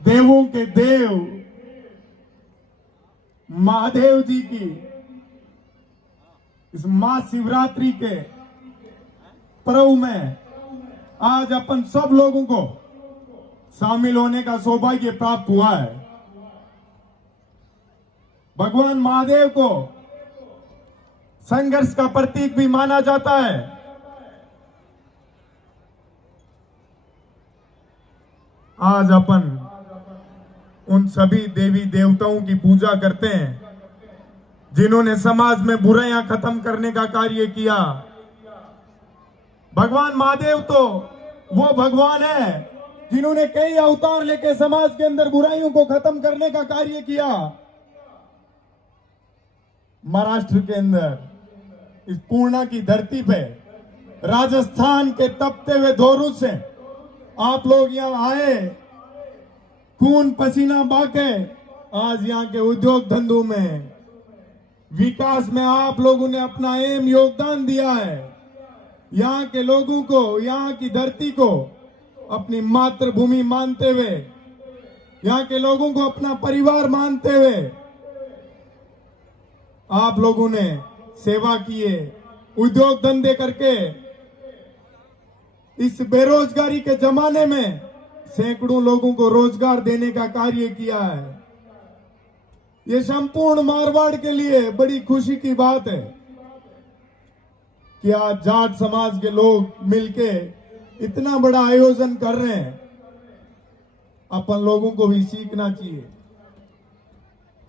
देवों के देव महादेव जी की इस महाशिवरात्रि के पर्व में आज अपन सब लोगों को शामिल होने का सौभाग्य प्राप्त हुआ है। भगवान महादेव को संघर्ष का प्रतीक भी माना जाता है। आज अपन उन सभी देवी देवताओं की पूजा करते हैं जिन्होंने समाज में बुराइयां खत्म करने का कार्य किया। भगवान महादेव तो वो भगवान है जिन्होंने कई अवतार लेके समाज के अंदर बुराइयों को खत्म करने का कार्य किया। महाराष्ट्र के अंदर इस पूर्णा की धरती पे राजस्थान के तपते हुए धोरू से आप लोग यहाँ आए, खून पसीना बहाके आज यहाँ के उद्योग धंधों में विकास में आप लोगों ने अपना अहम योगदान दिया है। यहाँ के लोगों को, यहाँ की धरती को अपनी मातृभूमि मानते हुए, यहाँ के लोगों को अपना परिवार मानते हुए आप लोगों ने सेवा किए, उद्योग धंधे करके इस बेरोजगारी के जमाने में सैकड़ों लोगों को रोजगार देने का कार्य किया है। ये संपूर्ण मारवाड़ के लिए बड़ी खुशी की बात है कि आज जाट समाज के लोग मिलके इतना बड़ा आयोजन कर रहे हैं। अपन लोगों को भी सीखना चाहिए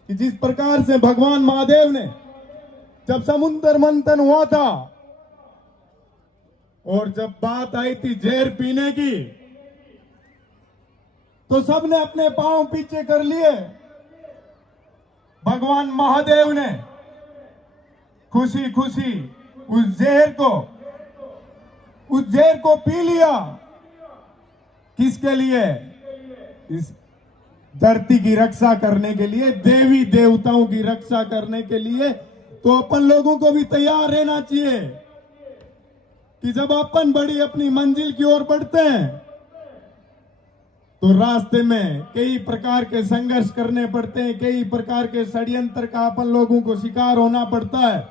कि जिस प्रकार से भगवान महादेव ने जब समुद्र मंथन हुआ था और जब बात आई थी जहर पीने की, तो सबने अपने पांव पीछे कर लिए। भगवान महादेव ने खुशी खुशी उस जहर को पी लिया। किसके लिए? इस धरती की रक्षा करने के लिए, देवी देवताओं की रक्षा करने के लिए। तो अपन लोगों को भी तैयार रहना चाहिए कि जब अपन बड़ी अपनी मंजिल की ओर बढ़ते हैं तो रास्ते में कई प्रकार के संघर्ष करने पड़ते हैं, कई प्रकार के षड्यंत्र का अपन लोगों को शिकार होना पड़ता है।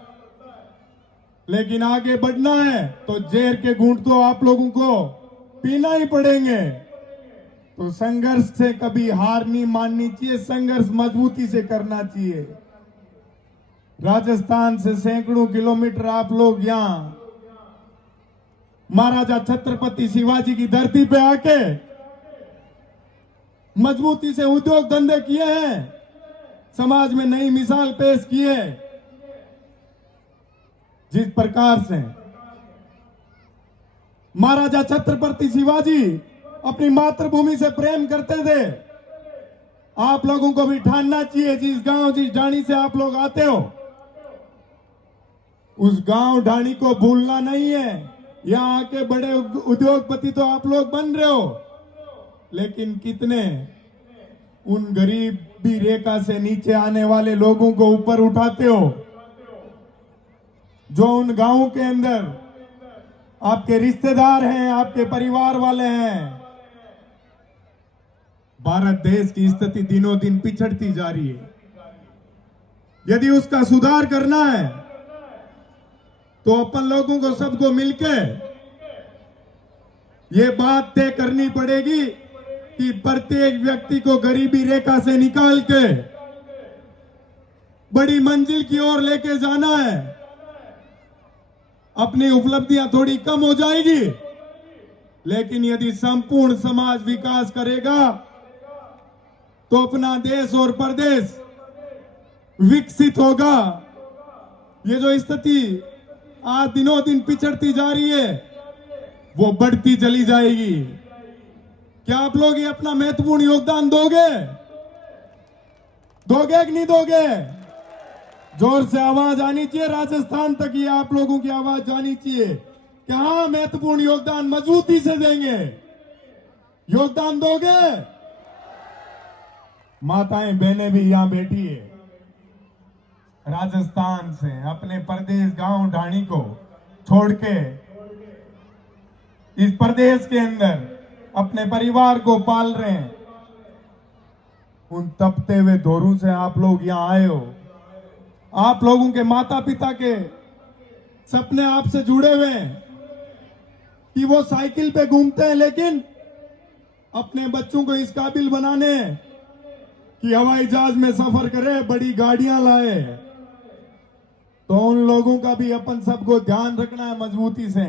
लेकिन आगे बढ़ना है तो जहर के घूंट तो आप लोगों को पीना ही पड़ेंगे। तो संघर्ष से कभी हार नहीं माननी चाहिए, संघर्ष मजबूती से करना चाहिए। राजस्थान से सैकड़ों किलोमीटर आप लोग यहां महाराजा छत्रपति शिवाजी की धरती पे आके मजबूती से उद्योग धंधे किए हैं, समाज में नई मिसाल पेश की है। जिस प्रकार से महाराजा छत्रपति शिवाजी अपनी मातृभूमि से प्रेम करते थे, आप लोगों को भी ठानना चाहिए। जिस गांव, जिस ढाणी से आप लोग आते हो, उस गांव ढाणी को भूलना नहीं है। यहां आके बड़े उद्योगपति तो आप लोग बन रहे हो, लेकिन कितने उन गरीबी रेखा से नीचे आने वाले लोगों को ऊपर उठाते हो? जो उन गांवों के अंदर आपके रिश्तेदार हैं, आपके परिवार वाले हैं। भारत देश की स्थिति दिनों दिन पिछड़ती जा रही है। यदि उसका सुधार करना है तो अपन लोगों को, सबको मिलके ये बात तय करनी पड़ेगी कि प्रत्येक व्यक्ति को गरीबी रेखा से निकाल के बड़ी मंजिल की ओर लेके जाना है। अपनी उपलब्धियां थोड़ी कम हो जाएगी, लेकिन यदि संपूर्ण समाज विकास करेगा तो अपना देश और प्रदेश विकसित होगा। ये जो स्थिति आज दिनों दिन पिछड़ती जा रही है, वो बढ़ती चली जाएगी। क्या आप लोग ये अपना महत्वपूर्ण योगदान दोगे? दोगे कि नहीं दोगे? जोर से आवाज आनी चाहिए, राजस्थान तक ये आप लोगों की आवाज जानी चाहिए कि हाँ, महत्वपूर्ण योगदान मजबूती से देंगे। योगदान दोगे? माताएं बहनें भी यहां बैठी है, राजस्थान से अपने प्रदेश गांव ढाणी को छोड़ के इस प्रदेश के अंदर अपने परिवार को पाल रहे हैं। उन तपते हुए दौरों से आप लोग यहाँ आए हो। आप लोगों के माता पिता के सपने आपसे जुड़े हुए हैं कि वो साइकिल पे घूमते हैं, लेकिन अपने बच्चों को इस काबिल बनाने कि हवाई जहाज में सफर करे, बड़ी गाड़ियां लाए। तो उन लोगों का भी अपन सबको ध्यान रखना है मजबूती से।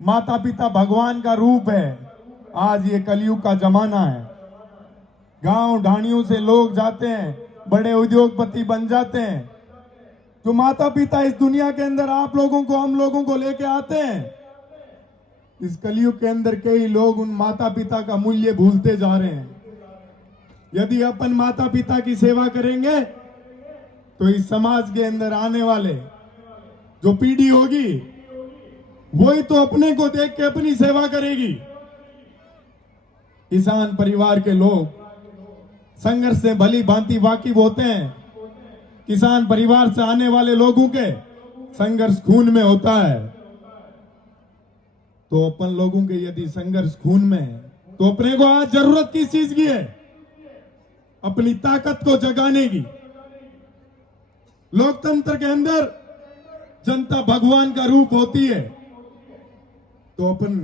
माता पिता भगवान का रूप है। आज ये कलयुग का जमाना है। गांव ढाणियों से लोग जाते हैं, बड़े उद्योगपति बन जाते हैं। जो माता पिता इस दुनिया के अंदर आप लोगों को, हम लोगों को लेके आते हैं, इस कलयुग के अंदर कई लोग उन माता पिता का मूल्य भूलते जा रहे हैं। यदि अपन माता पिता की सेवा करेंगे तो इस समाज के अंदर आने वाले जो पीढ़ी होगी वही तो अपने को देख के अपनी सेवा करेगी। किसान परिवार के लोग संघर्ष से भली भांति वाकिफ होते हैं। किसान परिवार से आने वाले लोगों के संघर्ष खून में होता है। तो अपन लोगों के यदि संघर्ष खून में है तो अपने को आज जरूरत किस चीज की है? अपनी ताकत को जगाने की। लोकतंत्र के अंदर जनता भगवान का रूप होती है। तो अपन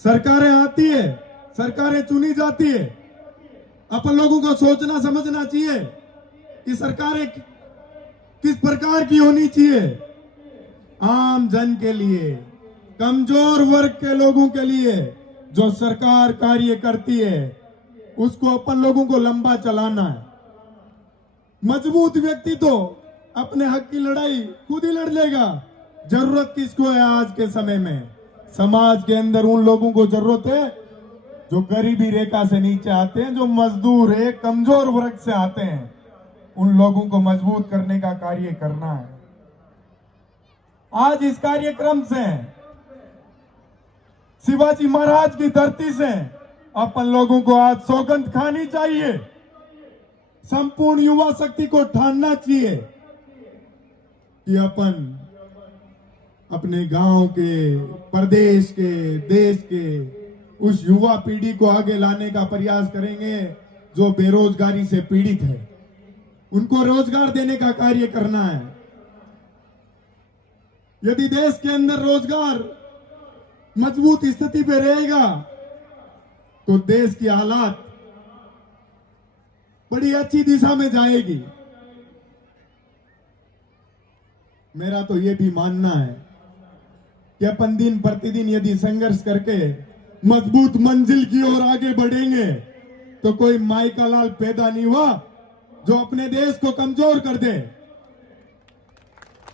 सरकारें आती है, सरकारें चुनी जाती है। अपन लोगों को सोचना समझना चाहिए कि सरकारें किस प्रकार की होनी चाहिए। आम जन के लिए, कमजोर वर्ग के लोगों के लिए जो सरकार कार्य करती है उसको अपन लोगों को लंबा चलाना है। मजबूत व्यक्ति तो अपने हक की लड़ाई खुद ही लड़ लेगा। जरूरत किसको है आज के समय में? समाज के अंदर उन लोगों को जरूरत है जो गरीबी रेखा से नीचे आते हैं, जो मजदूर है, कमजोर वर्ग से आते हैं। उन लोगों को मजबूत करने का कार्य करना है। आज इस कार्यक्रम से, शिवाजी महाराज की धरती से अपन लोगों को आज सौगंध खानी चाहिए। संपूर्ण युवा शक्ति को ठानना चाहिए कि अपन अपने गांव के, प्रदेश के, देश के उस युवा पीढ़ी को आगे लाने का प्रयास करेंगे जो बेरोजगारी से पीड़ित है। उनको रोजगार देने का कार्य करना है। यदि देश के अंदर रोजगार मजबूत स्थिति पे रहेगा तो देश की हालात बड़ी अच्छी दिशा में जाएगी। मेरा तो ये भी मानना है कि अपन दिन प्रतिदिन यदि संघर्ष करके मजबूत मंजिल की ओर आगे बढ़ेंगे तो कोई माई का लाल पैदा नहीं हुआ जो अपने देश को कमजोर कर दे।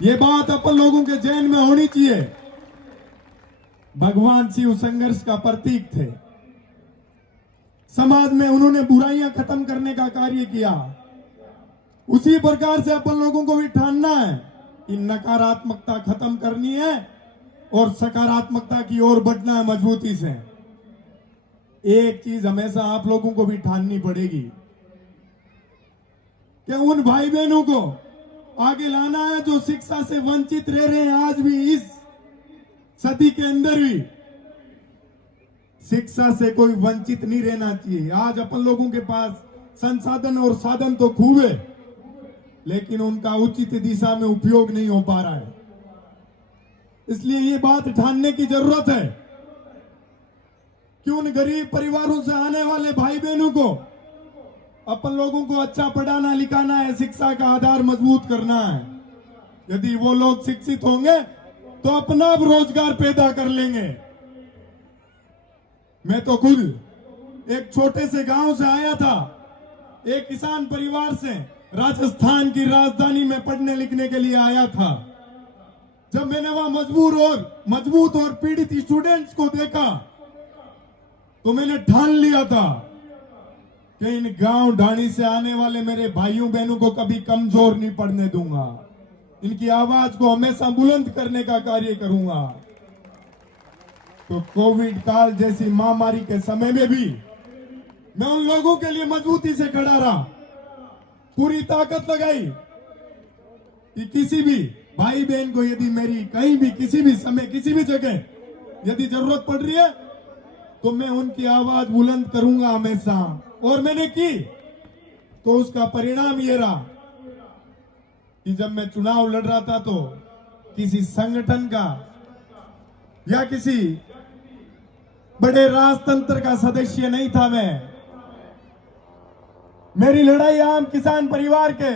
ये बात अपन लोगों के जहन में होनी चाहिए। भगवान शिव संघर्ष का प्रतीक थे। समाज में उन्होंने बुराइयां खत्म करने का कार्य किया। उसी प्रकार से अपन लोगों को भी ठानना है कि नकारात्मकता खत्म करनी है और सकारात्मकता की ओर बढ़ना है मजबूती से। एक चीज हमेशा आप लोगों को भी ठाननी पड़ेगी कि उन भाई बहनों को आगे लाना है जो शिक्षा से वंचित रह रहे हैं। आज भी इस सदी के अंदर भी शिक्षा से कोई वंचित नहीं रहना चाहिए। आज अपन लोगों के पास संसाधन और साधन तो खूब है, लेकिन उनका उचित दिशा में उपयोग नहीं हो पा रहा है। इसलिए ये बात ठानने की जरूरत है कि उन गरीब परिवारों से आने वाले भाई बहनों को अपन लोगों को अच्छा पढ़ाना लिखाना है, शिक्षा का आधार मजबूत करना है। यदि वो लोग शिक्षित होंगे तो अपना रोजगार पैदा कर लेंगे। मैं तो खुद एक छोटे से गांव से आया था, एक किसान परिवार से राजस्थान की राजधानी में पढ़ने लिखने के लिए आया था। जब मैंने वहां मजबूत और पीड़ित स्टूडेंट्स को देखा तो मैंने ठान लिया था कि इन गांव ढाणी से आने वाले मेरे भाइयों बहनों को कभी कमजोर नहीं पड़ने दूंगा। इनकी आवाज को हमेशा बुलंद करने का कार्य करूंगा। तो कोविड काल जैसी महामारी के समय में भी मैं उन लोगों के लिए मजबूती से खड़ा रहा, पूरी ताकत लगाई कि किसी भी भाई बहन को यदि मेरी कहीं भी किसी भी समय किसी भी जगह यदि जरूरत पड़ रही है तो मैं उनकी आवाज बुलंद करूंगा हमेशा। और मैंने की। तो उसका परिणाम ये रहा कि जब मैं चुनाव लड़ रहा था तो किसी संगठन का या किसी बड़े राजतंत्र का सदस्य नहीं था मैं। मेरी लड़ाई आम किसान परिवार के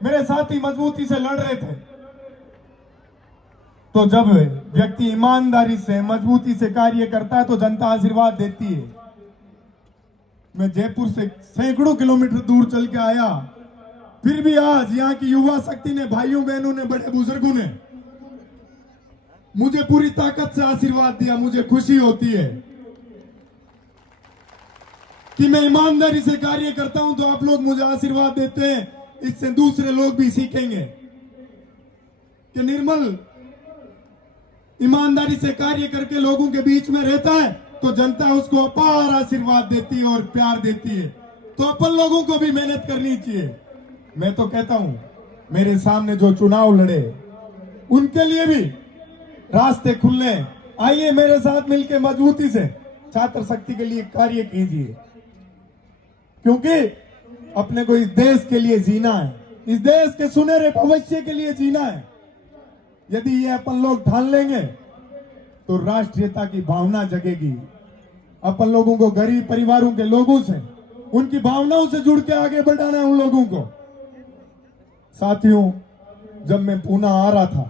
मेरे साथी मजबूती से लड़ रहे थे। तो जब व्यक्ति ईमानदारी से मजबूती से कार्य करता है तो जनता आशीर्वाद देती है। मैं जयपुर से सैकड़ों किलोमीटर दूर चल के आया, फिर भी आज यहाँ की युवा शक्ति ने, भाइयों बहनों ने, बड़े बुजुर्गों ने मुझे पूरी ताकत से आशीर्वाद दिया। मुझे खुशी होती है कि मैं ईमानदारी से कार्य करता हूं तो आप लोग मुझे आशीर्वाद देते हैं। इससे दूसरे लोग भी सीखेंगे कि निर्मल ईमानदारी से कार्य करके लोगों के बीच में रहता है तो जनता उसको अपार आशीर्वाद देती है और प्यार देती है। तो अपन लोगों को भी मेहनत करनी चाहिए। मैं तो कहता हूं मेरे सामने जो चुनाव लड़े उनके लिए भी रास्ते खुले। आइए मेरे साथ मिलकर मजबूती से छात्र शक्ति के लिए कार्य कीजिए, क्योंकि अपने को इस देश के लिए जीना है, इस देश के सुनहरे भविष्य के लिए जीना है। यदि ये अपन लोग ठान लेंगे तो राष्ट्रीयता की भावना जगेगी। अपन लोगों को गरीब परिवारों के लोगों से, उनकी भावनाओं से जुड़ के आगे बढ़ाना है उन लोगों को। साथियों, जब मैं पूना आ रहा था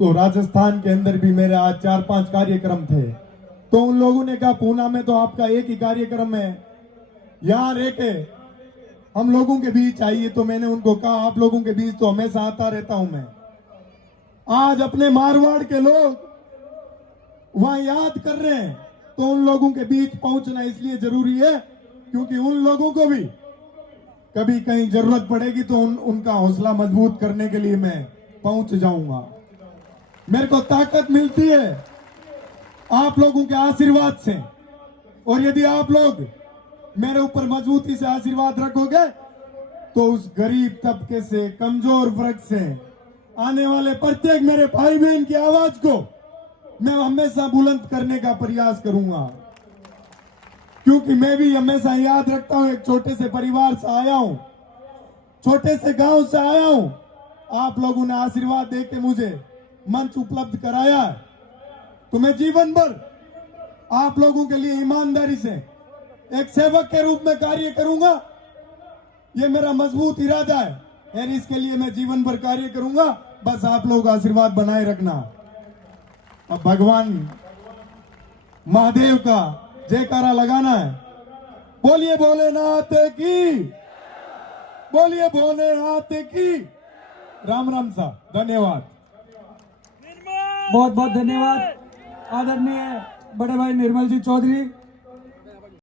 तो राजस्थान के अंदर भी मेरे आज 4-5 कार्यक्रम थे। तो उन लोगों ने कहा पूना में तो आपका एक ही कार्यक्रम है, यहां रह के हम लोगों के बीच आइए। तो मैंने उनको कहा आप लोगों के बीच तो हमेशा आता रहता हूं मैं। आज अपने मारवाड़ के लोग वहां याद कर रहे हैं तो उन लोगों के बीच पहुंचना इसलिए जरूरी है क्योंकि उन लोगों को भी कभी कहीं जरूरत पड़ेगी तो उनका हौसला मजबूत करने के लिए मैं पहुंच जाऊंगा। मेरे को ताकत मिलती है आप लोगों के आशीर्वाद से, और यदि आप लोग मेरे ऊपर मजबूती से आशीर्वाद रखोगे तो उस गरीब तबके से, कमजोर वर्ग से आने वाले प्रत्येक मेरे भाई बहन की आवाज को मैं हमेशा बुलंद करने का प्रयास करूंगा। क्योंकि मैं भी हमेशा याद रखता हूं, एक छोटे से परिवार से आया हूं, छोटे से गांव से आया हूं। आप लोगों ने आशीर्वाद देके मुझे मंच उपलब्ध कराया है, तो मैं जीवन भर आप लोगों के लिए ईमानदारी से एक सेवक के रूप में कार्य करूंगा। ये मेरा मजबूत इरादा है और इसके लिए मैं जीवन भर कार्य करूंगा। बस आप लोग आशीर्वाद बनाए रखना। अब भगवान महादेव का जयकारा लगाना है। बोलिए भोलेनाथ की, बोलिए भोलेनाथ की। राम राम साहब, धन्यवाद। बहुत बहुत धन्यवाद आदरणीय बड़े भाई निर्मल जी चौधरी।